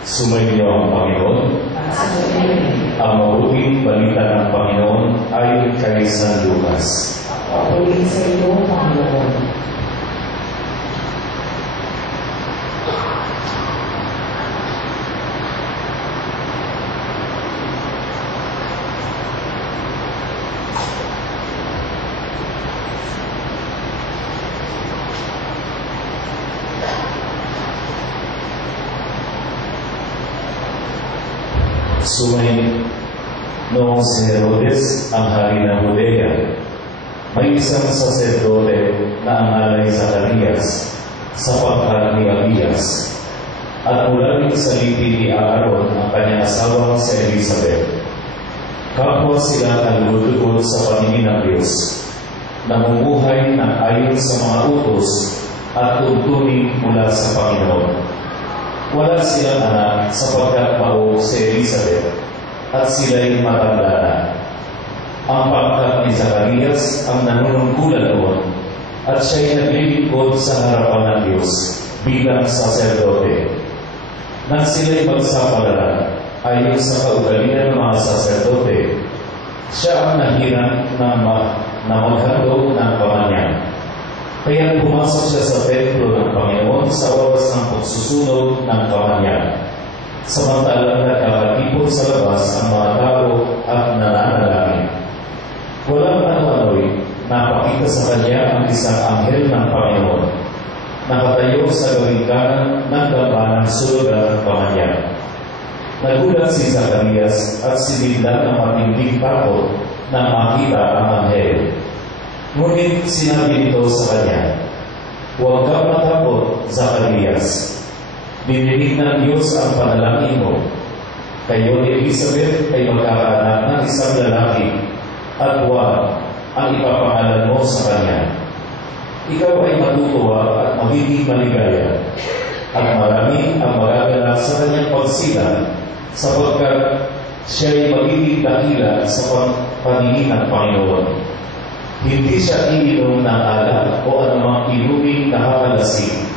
Sumainyo ang Panginoon. Ang mabuting balita ng Panginoon ayon kay San Lucas. Papuri sa iyo, Panginoon. Sumayin noong si Herodes ang hari ng Judea, may isang saserdote na ang alay Zacarias sa pangkat ni Abias, at mula rin sa lipi ni Aaron ang kanyang asawang si Elizabeth. Kapwa sila nalulugod sa paningin ng Diyos, namumuhay ng ayon sa mga utos at tuntunin mula sa Panginoon. Wala silang anak sapagkat mao si Elizabeth at sila'y matanda na. Ang pangkat ni Zacarias ang nanunungkulan noon at siya'y naglilingkod sa harapan ng Diyos bilang saserdote. Nang sila'y magsapalaran ayon sa kaugalian ng mga saserdote, siya ang nahirang na maghandog ng kamanyan. Kaya pumasok siya sa templo ng Panginoon sa oras ng pagsusunog ng kamanyan. Samantalang nagkakatipon sa labas ang mga tao at nananalangin. Walang ano-ano'y napakita sa kanya ang isang anghel ng Panginoon, nakatayo sa gawing kanan ng labanan sulod ng kamanyan. Nagulat si Zacarias at sinigla ng matinding takot nang makita ang anghel. Ngunit sinabi nito sa kanya, "Huwag kang matakot, Zacarias. Dininig ng Diyos ang panalangin mo. Kayo ni Elizabeth ay magkakaanak ng isang lalaki, at Juan ang ipapangalan mo sa kanya. Ikaw ay matutuwa at magiging maligaya, at marami ang magaganap sa kanyang pagsilang, sapagkat siya ay magiging dakila sa paningin ng Panginoon. Hindi siya iinom ng alak o anumang inuming nakakalasing.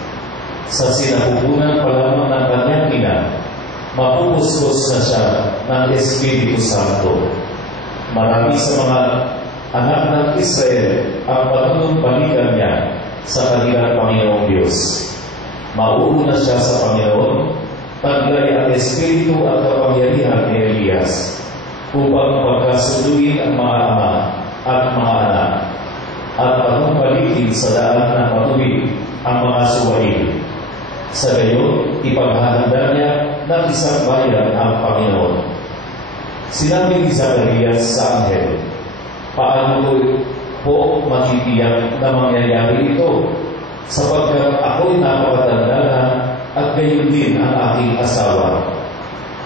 Sa sinapupunan pa lamang ng kanyang ina, mapupuskos na siya ng Espiritu Santo. Marami sa mga anak ng Israel ang panunumbalikan niya sa kanilang Panginoong Diyos. Mauuna siya sa Panginoon, taglay ang Espiritu at kapangyarihan ni Elias, upang pagkasunduin ang mga ama at mga anak, at panumbalikin sa daan ng matuwid ang mga suwain. Sa gayon, ipaghahanda niya ng isang bayan ang Panginoon." Sinabi ni Zacarias sa anghel, "Paano po matitiyak na mangyayari ito, sapagkat ako'y napakatanda na at gayon din ang aking asawa?"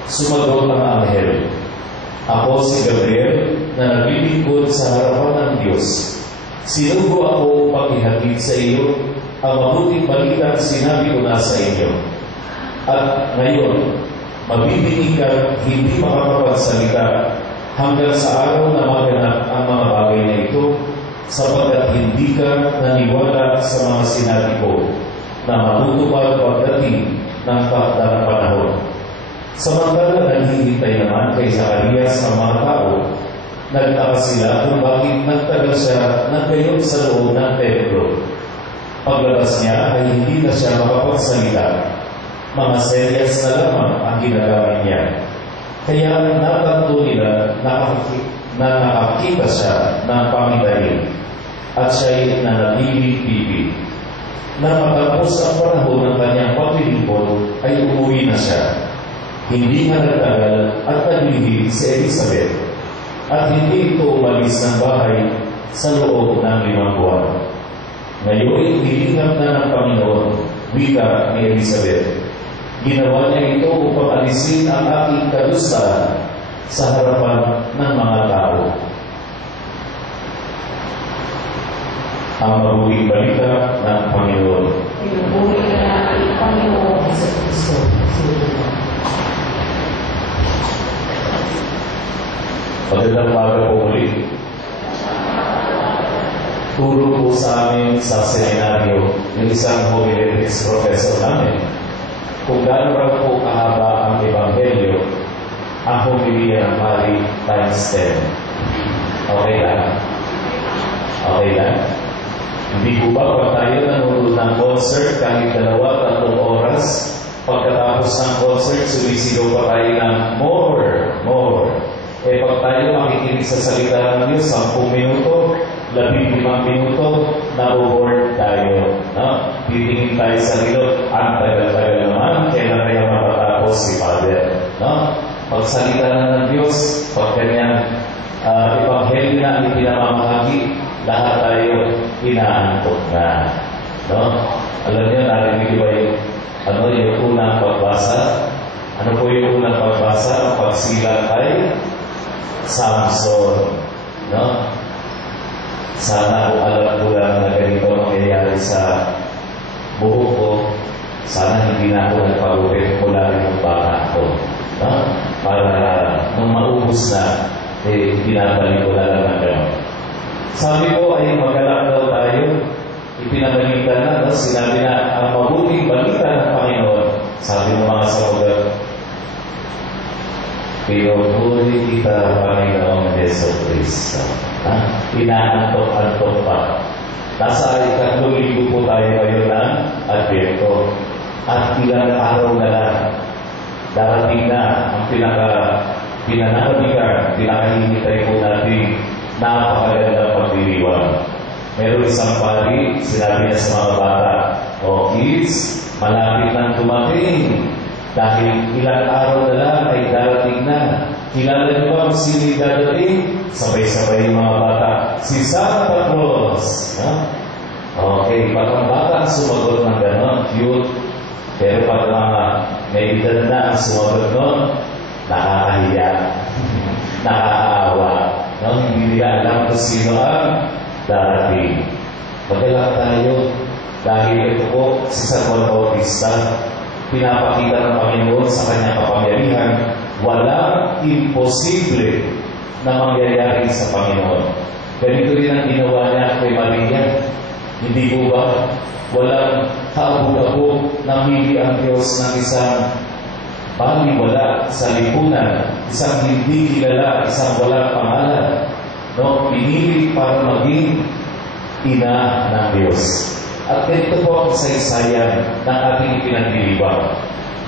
Sumagot ang anghel, "Ako si Gabriel na naglilingkod sa harapan ng Diyos. Sinugo ako upang ihatid sa iyo ang mabuting balitang sinabi ko na sa inyo. At ngayon, mabibinig ka hindi makakapagsalita hanggang sa araw na maganap ang mga bagay na ito, sapagkat hindi ka naniwala sa mga sinabi ko na matutupad pagdating ng takdang panahon." Samantala naghihintay naman kay Zacarias ang mga tao, nagtaka sila kung bakit nagtagal siya ng gayon sa loob ng templo. Paglabas niya ay hindi na siya makapagsalita. Mga senyas na lamang ang ginagamit niya. Kaya natanto nila na nakakita siya ng pangitain, at siya'y nanatili-tili. Nang matapos ang panahon ng kanyang paglilingkod, ay umuwi na siya. Hindi na nagtagal at naglihid si Elizabeth, at hindi ito umalis ng bahay sa loob ng 5 buwan. Ngayon, hinihingap na ng Panginoon, wika ni Elizabeth. Ginawa niya ito upang alisin ang aking kadustaan sa harapan ng mga tao. Ang mabuting balita ng Panginoon. Pinupuri ka na ang Panginoon sa Kristo. Magandang umaga po muli. Turo po sa amin sa seminaryo ng isang homiletics professor namin kung gaano raw po kahaba ang times 10. Okay lang? Okay lang? Hindi ko ba pag tayo nanonood ng concert kahit 2-3 oras, pagkatapos ng concert, sumisigaw pa tayo ng more, more. Eh pag tayo makikinig sa salita ng Diyos, 10 minuto, 15 minuto, naboboard tayo. No? Titingin tayo sa ilot, ang tagal-tagal naman, kailan kaya matatapos si Father. No? Pag salita ng Diyos, pag kanyang ebanghelyo na ipinamamahagi, lahat tayo inaantok na. No? Alam niyo, narinig ba yung unang pagbasa? Ano po yung unang pagbasa? Ang pagsilang kay Samson. No? Sana kung alam ko lang na ganito mangyayari sa buhok ko, sana hindi na ako nagpagupit ko lang yung baka ko. No? Para nung maubos na, pinabalik ko lang ng gano'n. Sabi ko ay magalak daw tayo. Ipinabalita na, no? Sinabi na ang mabuting balita ng Panginoon. Sabi ng mga sabagat, pinupuri kita, Panginoong Yeso Cristo. Inaantok-antok pa. Nasa 3 linggo po tayo ngayon ng Advento. At ilang araw na lang, darating na ang pinakahihintay po natin napakagandang pagdiriwang. Meron isang pari, sinabi niya sa mga bata, "O kids, malapit nang dumating. Dahil ilang araw na lang ay darating na. Kilala niyo ba kung sino darating?" Sabay-sabay yung mga bata, "Si Santa Claus." No? Okay, pag ang bata ang sumagot ng gano'n, cute. Pero pag mga may edad na ang sumagot nun, nakakahiya. Nakakaawa. No? Hindi nila alam kung sino ang darating. Magalak tayo dahil ito po si San Juan Bautista, pinapakita ng Panginoon sa kanyang kapangyarihan, walang imposible na mangyayari sa Panginoon. Ganito rin ang ginawa niya kay Maria. Hindi po ba? Walang kaabog-abog na mili ang Diyos ng isang paniwala sa lipunan, isang hindi kilala, isang walang pangalan. No? Pinili para maging ina ng Diyos. At ito po ang saysayan ng ating ipinagdiriwang.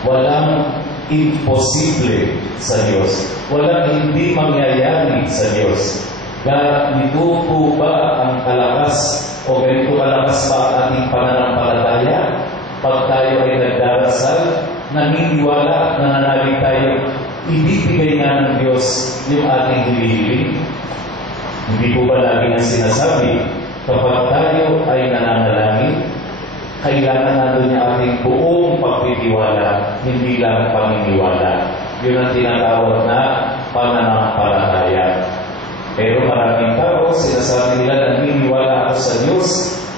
Walang imposible sa Diyos. Walang hindi mangyayari sa Diyos. Ganito po ba ang kalakas o ganito kalakas ba ang ating pananampalataya? Pag tayo ay nagdarasal, naniniwala, nananalig tayo, ibibigay nga ng Diyos yung ating hinihiling. Hindi po ba lagi ang sinasabi, kapag tayo ay nananalangin, kailangan nandun yung ating buong pagtitiwala, hindi lang paniniwala. Yun ang tinatawag na pananampalataya. Pero maraming tao, sinasabi nila, naniniwala ako sa Diyos,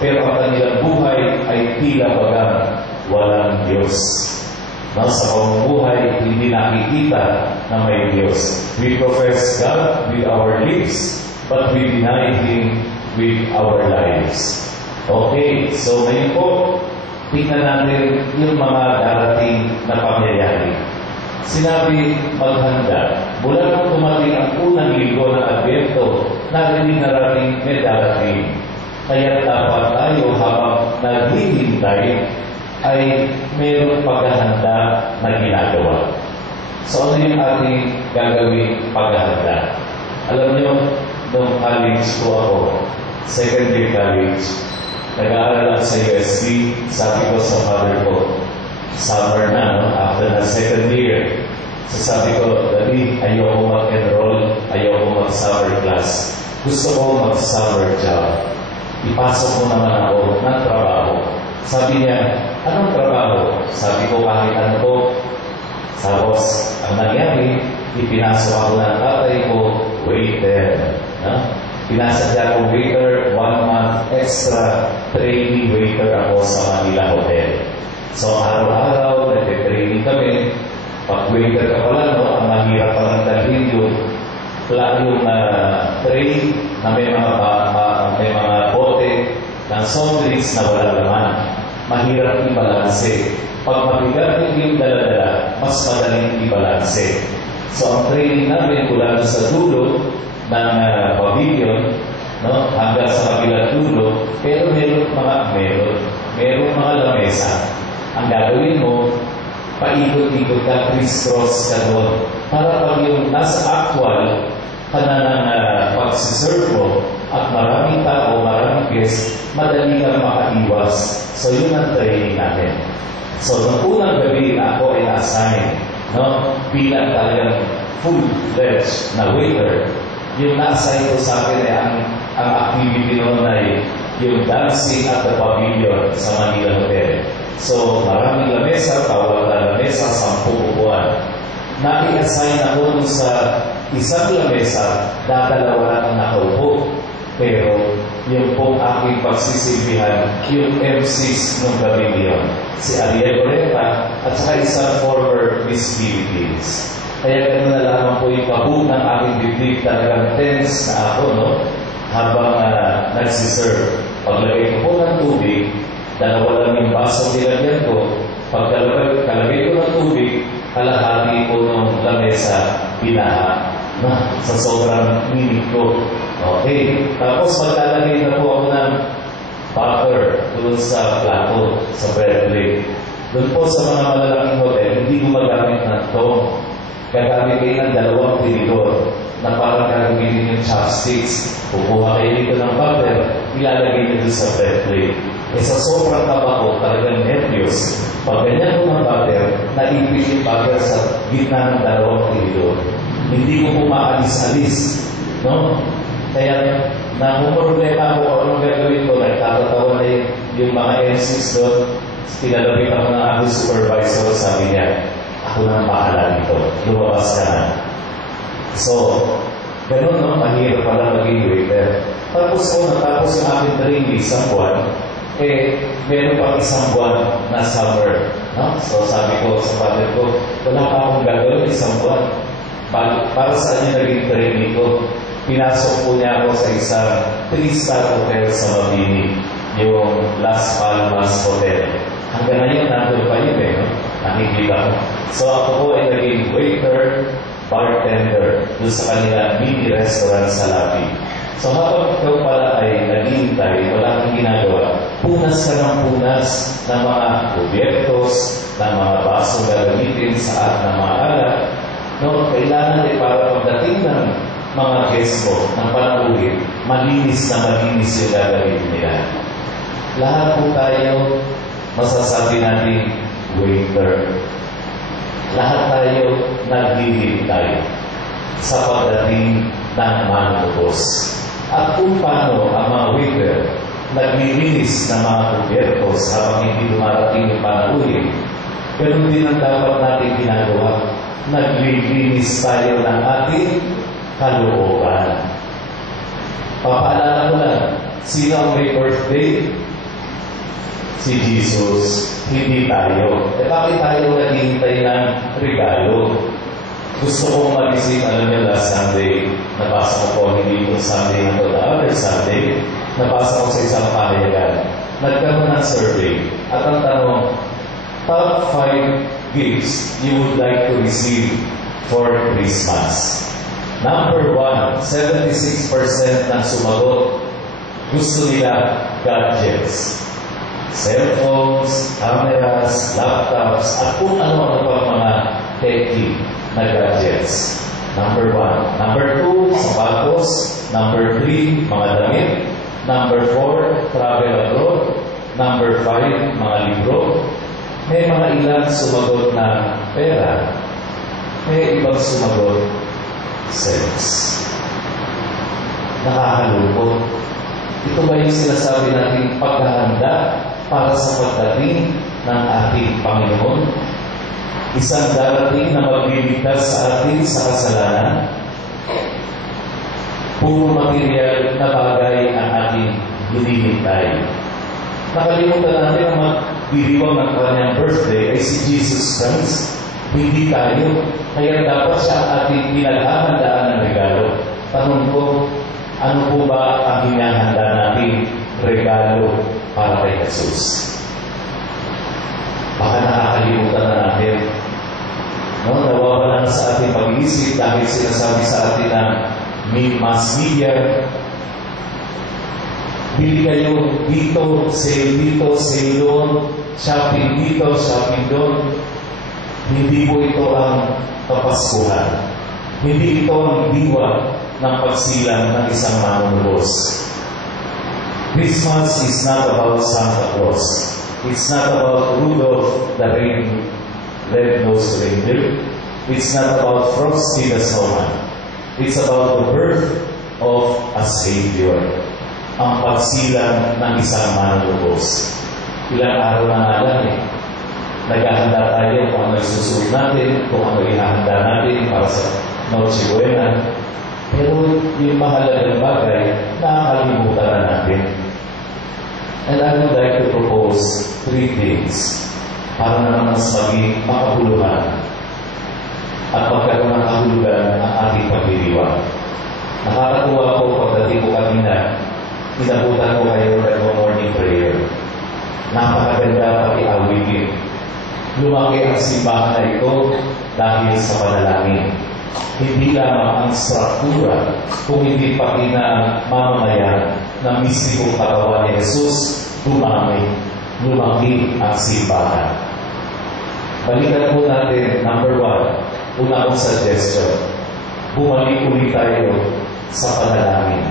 pero ang kanilang buhay ay tila bagang walang Diyos. Sa pamumuhay, hindi nakikita na may Diyos. We profess God with our lips, but we deny Him with our lives. Okay, so ngayon po, tingnan natin yung mga darating na pangyayari. Sinabi, maghanda. Mula nung tumating ang unang linggo ng Advento, narinig natin may darating. Kaya dapat tayo habang naghihintay ay mayroong paghahanda na ginagawa. So ano yung ating gagawin paghahanda? Alam niyo, nung college ko ako, second year college, nag-aaral ako sa UST, sabi ko sa father ko, summer na, no? After na second year. So sabi ko, Daddy, ayoko mag-enroll, ayoko mag-summer class. Gusto ko mag-summer job. Ipasok mo naman ako ng trabaho. Sabi niya, anong trabaho? Sabi ko, kahit ano ko. Tapos, ang nangyari, ipinasok ako ng tatay ko, waiter. No? Pinasadya ko waiter, 1 month extra, training waiter ako sa Manila Hotel. So, araw-araw, nag-training kami. Pag waiter ka pala, no, ang mahirap palang dalhin yung tray na may mga bote ng soft drinks na wala laman. Mahirap ibalanse. Pag mabigat yung daladala, mas madaling ibalanse. So ang training namin mula sa dulo ng pavilion, no, hanggang sa kabilang dulo, pero merong mga lamesa. Ang gagawin mo, paikot-ikot ka, criss-cross ka doon. Para pag yung nasa actual ka na ng pag-serve mo at maraming tao, maraming guest, madali kang makaiwas. So yun ang training natin. So nung unang gabi na ako ay na-assign, no, bilang talagang full-fledged na waiter, yung na-assign ko sa akin ay ang activity noon ay yung dancing at the pavilion sa Manila Hotel. So maraming lamesa, bawat lamesa, 10 upuan. Na-i-assign ako dun sa isang lamesa, dadalawa lang ang nakaupo. Pero yung pong aking pagsisilbihan, yung MCs ng pavilion, si Ariel Oreta at saka isang former Miss Philippines. Kaya gano'n na lamang po yung kabuk ng aking dibdib, talagang tense na ako, no? Habang nagsiserve. Paglagay ko po ng tubig, dalawa lang yung baso nilagyan ko. Pagkalagay ko ng tubig, kalahati po ng lamesa, binaha. Sa sobrang minute ko. Okay. Tapos maglalagay na po ako ng butter doon sa plato, sa bread plate. Doon po sa mga malalaking hotel, hindi gumagamit ng tong. Gagamit kayo ng 2 tinidor na parang gagamitin yung chopsticks. Kukuha kayo dito ng butter, ilalagay nyo doon sa bread plate. Sa sobrang taba ko, talagang nervyos. Pag ganyan ko ng butter, naipit yung butter sa gitna ng 2 tinidor. Hindi ko po maalis-alis. No? Kaya, namumroblema ako kung anong gagawin ko. Nagtatatawa na yung mga MCs doon. Pinalapit ako ng aking supervisor. Sabi niya, ako na ang bahala dito. Lumabas ka na. So, ganun, no? Mahirap pala maging waiter. Tapos natapos yung aking training isang buwan, meron pang isang buwan na summer. No? So, sabi ko sa partner ko, wala pa akong gagawin isang buwan. Para saan yung naging training ko? Pinasok po niya ako sa isang 3-star hotel sa Mabini, yung Las Palmas Hotel. Hanggang ngayon, nandun pa yun no? Nakikita ko. So ako po ay naging waiter, bartender, doon sa kanila mini restaurant sa lobby. So habang ikaw pala ay naghihintay, wala kang ginagawa, punas ka ng punas ng mga kubyertos, ng mga basong gagamitin sa ng mga alat. No, kailangan ay para pagdating ng mga guests mo, ng panauhin, malinis na malinis yung gagawin nila. Lahat po tayo, masasabi natin, waiter. Lahat tayo naghihintay sa pagdating ng manubos. At kung paano ang mga waiter naglilinis ng mga kubyertos habang hindi dumarating yung panauhin, ganun din ang dapat natin ginagawa. Naglilinis tayo ng ating kalooban. Papaalala ko lang, sino ang may birthday? Si Jesus, hindi tayo. Bakit tayo naghihintay ng regalo? Gusto kong mag-isip, alam niyo, last Sunday, nabasa ko po, hindi po Sunday na to, the other Sunday, nabasa ko sa isang pahayagan. Nagkaroon ng survey. At ang tanong, top 5 gifts you would like to receive for Christmas. Number 1, 76% ng sumagot, gusto nila gadgets. Cellphones, cameras, laptops, at kung ano-ano pa mga techie na gadgets. Number 1. Number 2, sapatos. Number 3, mga damit. Number 4, travel abroad. Number 5, mga libro. May mga ilang sumagot na pera. May ibang sumagot sex. Nakakalungkot. Ito ba yung sinasabi natin paghahanda para sa pagdating ng ating Panginoon? Isang darating na magliligtas sa atin sa kasalanan? Puro material na bagay ang ating hinihintay. Nakalimutan natin ang magdiriwang ng kanyang birthday ay si Jesus Christ. Hindi tayo. Kaya dapat siya ang ating pinaghahandaan ng regalo. Tanong ko, ano po ba ang hinahanda natin regalo para kay Jesus? Baka nakakalimutan na natin. No, nawawala na sa ating pag-iisip dahil sinasabi sa atin ng mass media, bili kayo dito, sale doon, shopping dito, shopping doon. Hindi po ito ang kapaskuhan. Hindi ito ang diwa ng pagsilang ng isang manunulos. Christmas is not about Santa Claus. It's not about Rudolph the red-nosed reindeer. It's not about Frosty the Snowman. It's about the birth of a Savior. Ang pagsilang ng isang manunulos. Ilang araw na nga lang naghahanda tayo kung ano isusunod natin, kung ano ihahanda natin para sa Noche Buena. Pero yung mahalagang bagay, nakakalimutan na natin. And I would like to propose 3 things para naman mas maging makabuluhan at magkaroon ng kahulugan ang ating pagdiriwang. Nakakatuwa po pagdating ko kanina, inabutan ko kayo ng morning prayer. Napakaganda pati awitin. Lumaki ang simbahan na ito dahil sa panalangin. Hindi lamang ang struktura, kung hindi pati na ang mamamayan ng mistikong katawan ni Jesus, lumaki ang simbahan. Balikan po natin, number 1, una kong suggestion, bumalik ulit tayo sa panalangin.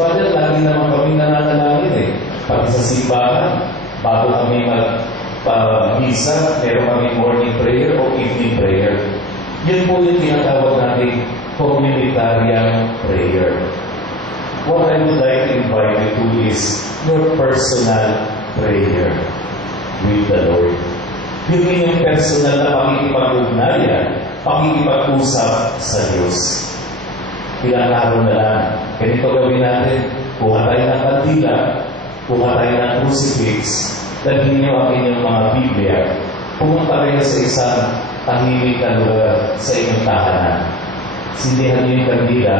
Father, lagi naman kami nananalangin pati sa simbahan, bago kami mag-misa, meron kami morning prayer o evening prayer. Yun po yung tinatawag natin communitarian prayer. What I would like to invite you to is your personal prayer with the Lord. Yun yung personal na pakikipag-ugnayan, pakikipag-usap sa Diyos. Ilang araw na lang, ganito gawin natin, kuha tayo ng kandila, kuha tayo ng crucifix, dalhin niyo ang inyong mga Biblia, pumunta kayo sa isang tahimik na lugar sa inyong tahanan. Sindihan niyo yung kandila,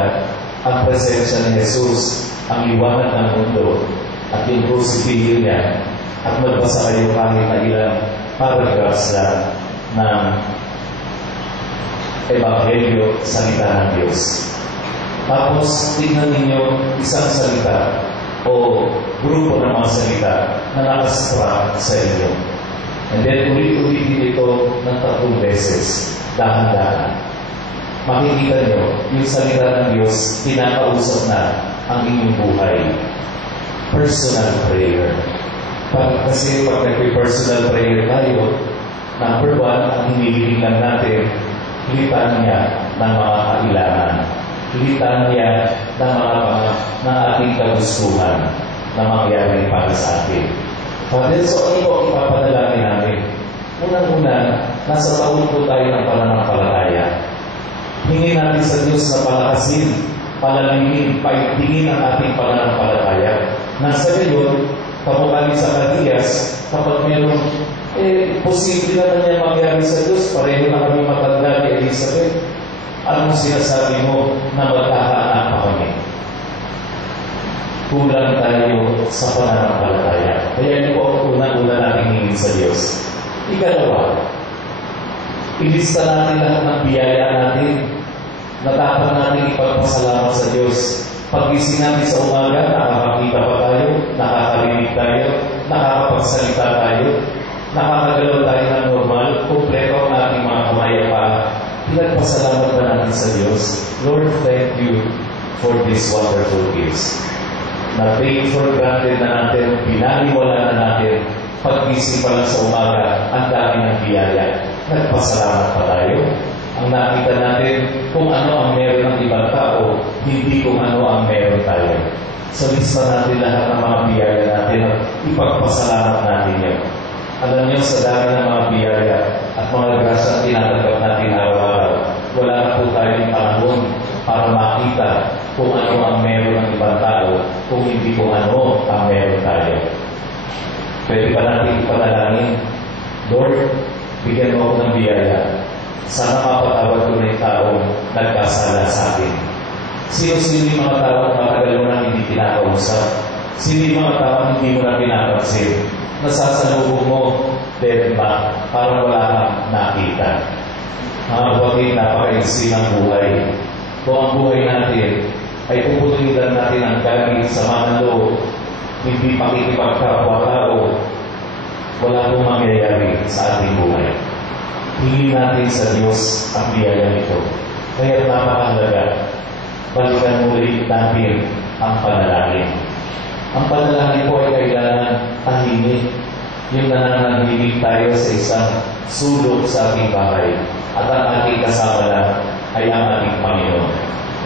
ang presensya ni Jesus, ang liwanag ng mundo, at yung crucifix niya, at magbasa kayo kahit na ilang paragraphs lang ng Ebanghelyo, salita ng Diyos. Tapos, tingnan ninyo isang salita o grupo ng mga salita na nakastrap sa inyo. And then, ulit-ulitin ito ng 3 beses, dahan-dahan. Makikita nyo, yung salita ng Diyos, pinakausap na ang inyong buhay. Personal prayer. Kasi pag nag-personal prayer tayo, number 1, ang hinihiling lang natin, litanya ng mga kailangan. Litanya ng mga ating kagustuhan na mangyari para sa atin. Father, so ano po ipapadalangin natin? Unang-una, nasa taon po tayo ng pananampalataya. Hingin natin sa Diyos na palakasin, palalingin, paigtingin ang ating pananampalataya. Nasa gayon, kamukha sa Katias, kapag mayroong posible naman niya mangyari sa Diyos, pareho na kami matanda ni Elizabeth. Anong sinasabi mo na magkakaanak pa kami? Kulang tayo sa pananampalataya. Kaya ito po ang unang-una natin hingin sa Diyos. Ikalawa, ilista natin lahat ng biyaya natin. Natapang natin ipagpasalamat sa Diyos. Pag-gising natin sa umaga, nakakakita pa tayo, nakakarinig tayo, nakakapagsalita tayo, nakakagalaw tayo ng normal, kumpleto ang ating mga kamayapa. Pinagpasalamat ba natin sa Diyos? Lord, thank you for these wonderful gifts. Na take for granted na natin, binaliwala na natin, pag-isip pa lang sa umaga, ang dami ng biyaya. Nagpasalamat pa tayo. Ang nakita natin kung ano ang meron ng ibang tao, hindi kung ano ang meron tayo. So, lista natin lahat ng mga biyaya natin at ipagpasalamat natin yun. Alam niyo, sa dami ng mga biyaya at mga grasya ang tinatanggap natin araw-araw, wala na po tayong panahon para makita kung ano ang meron ng ibang tao, kung hindi kung ano ang meron tayo. Pwede pa natin ipanalangin, Lord, bigyan mo ako ng biyaya. Sana mapatawad ko na yung taong nagkasala sa akin. Sino-sino yung mga tao na matagal mo na hindi kinakausap? Sino yung mga tao na hindi mo na pinapansin? Nasasalubong mo, dead ba? Parang wala kang nakita. Mga kapatid, napakaiksi ng buhay. Kung ang buhay natin ay puputulan natin ang galing sa manalo, hindi pakikipagkapwa-tao, wala pong mangyayari sa ating buhay. Hingin natin sa Diyos ang biyaya nito. Kaya napakahalaga, balikan muli natin ang panalangin. Ang panalangin po ay kailangan tahimik. Yung nananahimik tayo sa isang sulok sa ating bahay at ang ating kasama lang ay ang ating Panginoon.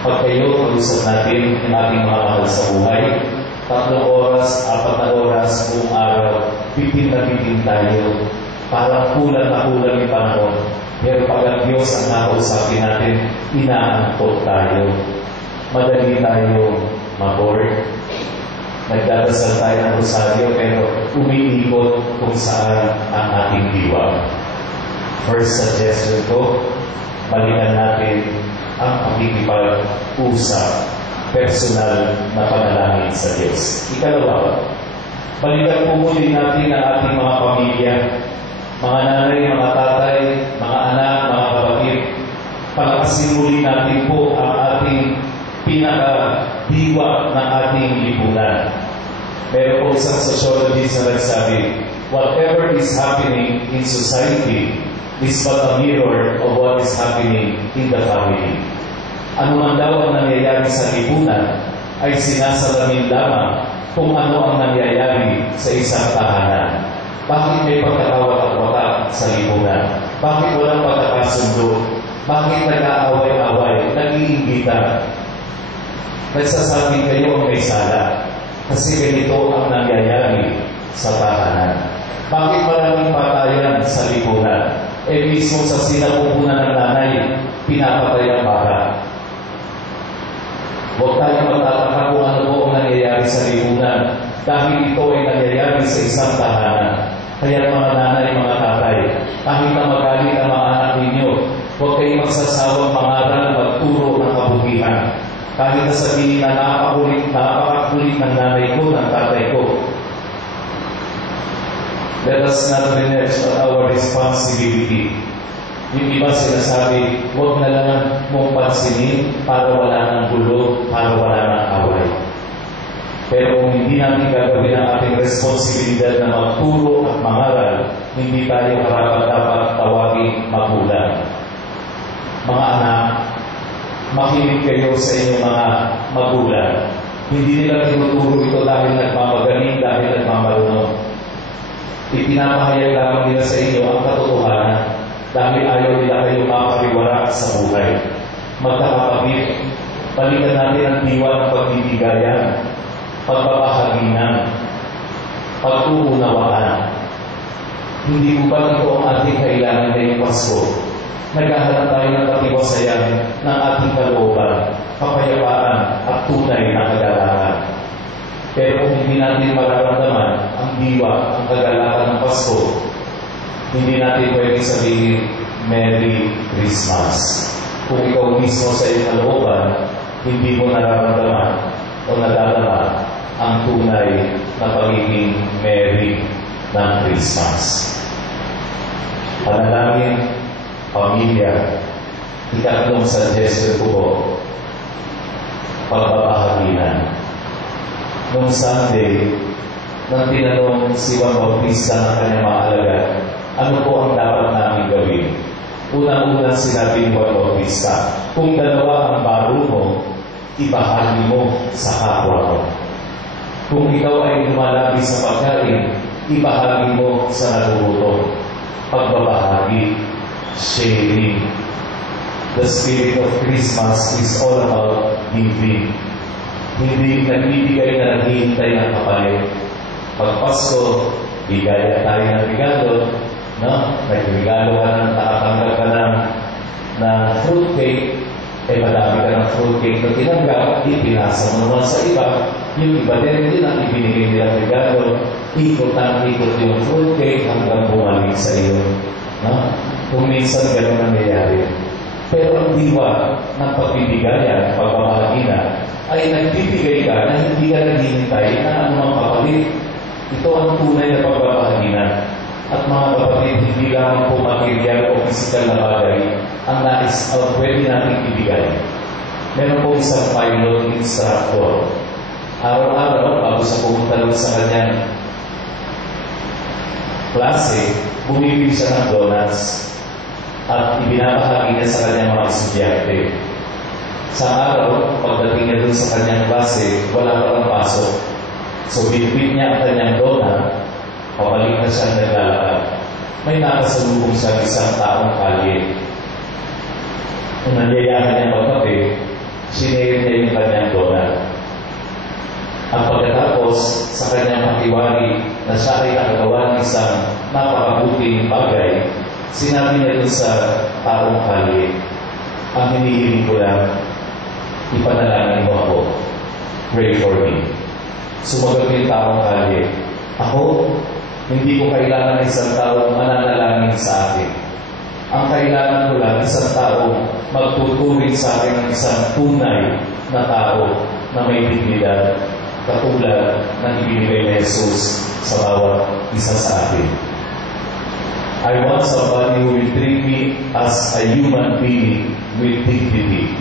Pag kayo, pag-usap natin yung ating mga mahal sa buhay, 3 oras, 4 na oras, buong araw, bitin na bitin tayo. Parang kulang na kulang yung panahon. Pero pag ang Diyos ang nakausapin natin, inaangkot tayo. Madali tayo ma-board. Nagdadasal tayo ng rosaryo, pero umiikot kung saan ang ating diwa. First suggestion ko, balikan natin ang pakikipag-usap, personal na panalangin sa Diyos. Ikalawa, balikan po muli natin ang ating mga pamilya, mga nanay, mga tatay, mga anak, mga kapatid. Palakasin muli natin po ang ating pinaka-diwa ng ating lipunan. Meron po isang sociologist na nagsabi, whatever is happening in society is but a mirror of what is happening in the family. Ano man daw ang nangyayari sa lipunan ay sinasalamin lamang kung ano ang nangyayari sa isang tahanan. Bakit may pagkakawatak-watak sa lipunan? Bakit walang pagkakasundo? Bakit nag-aaway-away? Nag-iingitan? Nagsasabi kayo ang may sala kasi ganito ang nangyayari sa tahanan. Bakit maraming patayan sa lipunan? Mismo sa sinapupunan ng nanay, pinapatay ang bata. Huwag tayong magtataka kung ano po ang nangyayari sa lipunan dahil ito ay nangyayari sa isang tahanan. Kaya mga nanay, mga tatay, kahit na magalit ang mga anak ninyo, huwag kayong magsasawang pangaral magturo ng kabutihan. Kahit na sabihin na napakakulit ng nanay ko, ng tatay ko. Let us not renege on our responsibility. Yung iba sinasabi, huwag na lang mong pansinin para wala ng gulo, para wala ng away. Pero kung hindi natin gagawin ang ating responsibilidad na magturo at mangaral, hindi tayo karapat-dapat tawaging magulang. Mga anak, makinig kayo sa inyong mga magulang. Hindi nila tinuturo ito dahil nagmamagaling, dahil nagmamarunong. Ipinapahayag lamang nila sa inyo ang katotohanan dahil ayaw nila kayo makakariwara sa buhay. Magkakapatid, balikan natin ang diwa ng pagbibigayan, pagpapahaginan, pag-uunawaan. Hindi ko ba ito ang ating kailangan ngayong Pasko? Naghahanap tayo ng katiwasayan ng ating kalooban, kapayapaan at tunay na kagalakan. Pero kung hindi natin mararamdaman ang diwa, ang kagalakan ng Pasko, hindi natin pwedeng sabihin, Merry Christmas. Kung ikaw mismo sa iyong kalooban, hindi mo nararamdaman o nadadama ang tunay na pagiging Merry ng Christmas. Panalangin, pamilya, ikatlong suggestion ko po, pagbabahaginan. Noong Sunday, nang tinanong si Juan Bautista ng kanyang mga alagad, ano po ang dapat namin gawin? Unang-unang sinabi ni Juan Bautista, kung dalawa ang baro mo, ibahagi mo sa kapwa mo. Kung ikaw ay lumalabi sa pagkain, ibahagi mo sa nagugutom. Pagbabahagi, sharing. The spirit of Christmas is all about giving. Hindi nagbibigay na naghihintay ng kapalit. Pag Pasko, bigay tayo ng regalo, no? Nagregalo ka ng nakatanggap ka ng fruitcake, madami ka ng fruitcake na tinanggap, ipinasa mo naman sa iba. Yung iba din ang ibinigay nilang regalo, ikot yung fruitcake hanggang bumalik sa iyo. No? Kung minsan gano'n nangyayari. Pero ang diwa ng pagbibigayan, pagbabahagi na, ay nagbibigay ka na hindi ka naghihintay na anumang kapalit. Ito ang tunay na pagbabahagi na. At mga kapatid, hindi lamang po material o physical na bagay ang nais o pwede natin ibigay. Meron po isang pilot instructor. Araw-araw, bago sa pumunta lang sa kanyang klase, bumibili siya ng donuts at ibinabahagi niya sa kanyang mga estudyante. Sa araw, pagdating niya dun sa kanyang klase, wala palang pasok. So, binibit niya ang kanyang donut, pabalik na siyang naglalakad. May nakasalubong siya isang taong kalye. Kung nandiyayahan niya magkape, sinare niya yung kanyang donut. At pagkatapos, sa kanyang pakiwari na siya ay nakagawa ng isang napakabuting bagay, sinabi niya dun sa taong kalye, ang hinihiling ko lang, ipanalangin mo ako. Pray for me. Sumagot yung taong kalye, ako, hindi ko kailangan isang taong mananalangin sa akin. Ang kailangan ko lang isang taong magtuturing sa akin ng isang tunay na tao na may dignidad, katulad ng ibinigay ni Jesus sa bawat isa sa atin. I want somebody who will treat me as a human being with dignity.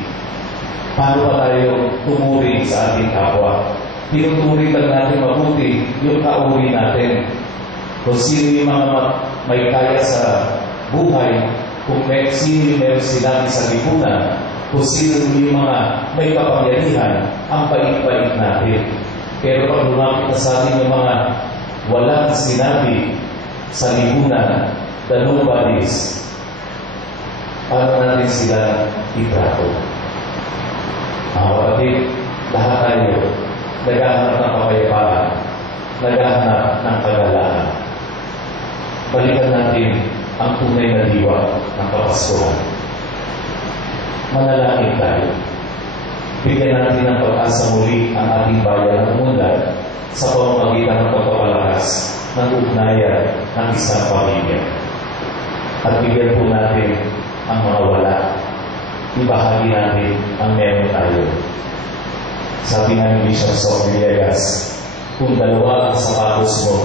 Paano pa tayo tumuring sa ating kapwa? Tinuturing lang natin mabuti yung kauri natin. Kung sino yung mga may kaya sa buhay, kung sino yung meron sinabi sa lipunan, kung sino yung mga may kapangyarihan, ang bait-bait natin. Pero pag lumapit na sa atin yung mga walang sinabi sa lipunan, the nobodies, paano natin sila itrato? Mga kapatid, lahat tayo naghahanap ng kapayapaan, naghahanap ng kagalahan. Balikan natin ang tunay na diwa ng Kapaskuhan. Manalangin tayo. Bigyan natin ng pag-asa muli ang ating bayan ng Umunlad sa pamamagitan ng pagpapalakas ng ugnayan ng isang pamilya. At bigyan po natin ang mga wala. Ibahagi natin ang meron tayo. Sabi ng Bishop Sok Villegas, kung dalawa ang sapatos mo,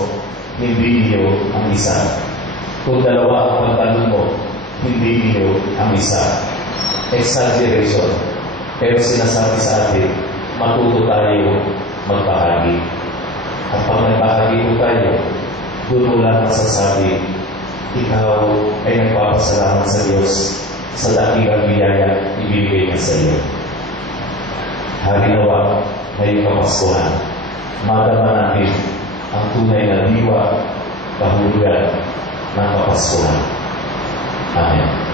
hindi iyo ang isa. Kung dalawa ang pantalon mo, hindi iyo ang isa. Exaggeration. Pero sinasabi sa atin, matuto tayo magbahagi. At pag nagbahagi po tayo, doon mo lang masasabi, ikaw ay nagpapasalamat sa Diyos sa dakilang biyaya ibibigay niya sa iyo. Harinawa ngayong Kapaskuhan, madama natin ang tunay na diwa, kahulugan ng Kapaskuhan. Amen.